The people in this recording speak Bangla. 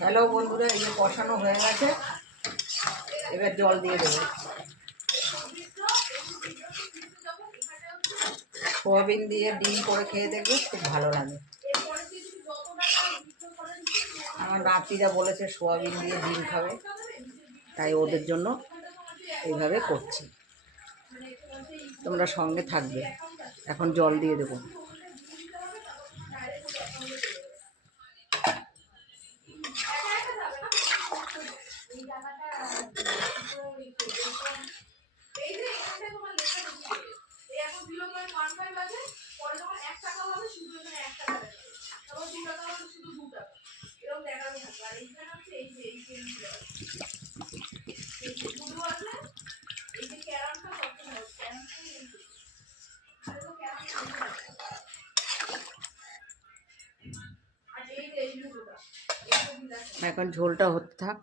হ্যালো বন্ধুরা, এই যে কষানো হয়ে গেছে, এবার জল দিয়ে দেবো। সোয়াবিন দিয়ে ডিম করে খেয়ে দেখবে, খুব ভালো লাগে। আমার নাতিরা বলেছে সোয়াবিন দিয়ে ডিম খাবে, তাই ওদের জন্য এইভাবে করছি। তোমরা সঙ্গে থাকবে। এখন জল দিয়ে দেবো। এখন ঝোলটা হতে থাক।